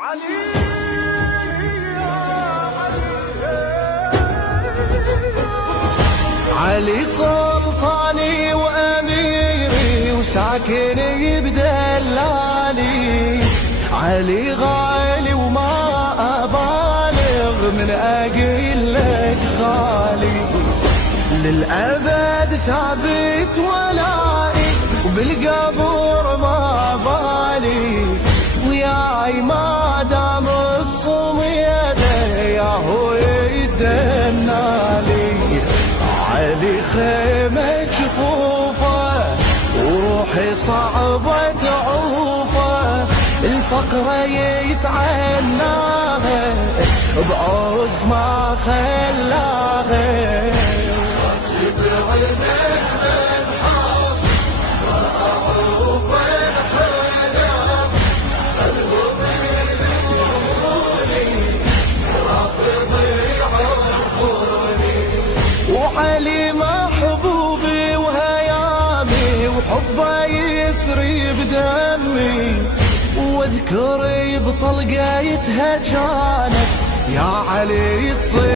علي علي سلطاني وأميري وساكني بدلالي، علي غالي وما أبالغ من أقول لك غالي، للأبد ثابت ولائي وبالقبر ما بالي، وياي ما دام الصميد ياهو يدنالي، علي خيمة جفوفه وروحي صعبة تعوفه، الفقر يتعناها بعوز ما خلاها، وعلي محبوبي وهيامي وحبه يسري بدمي، واذكري بطلقايتها كانت يا علي تصير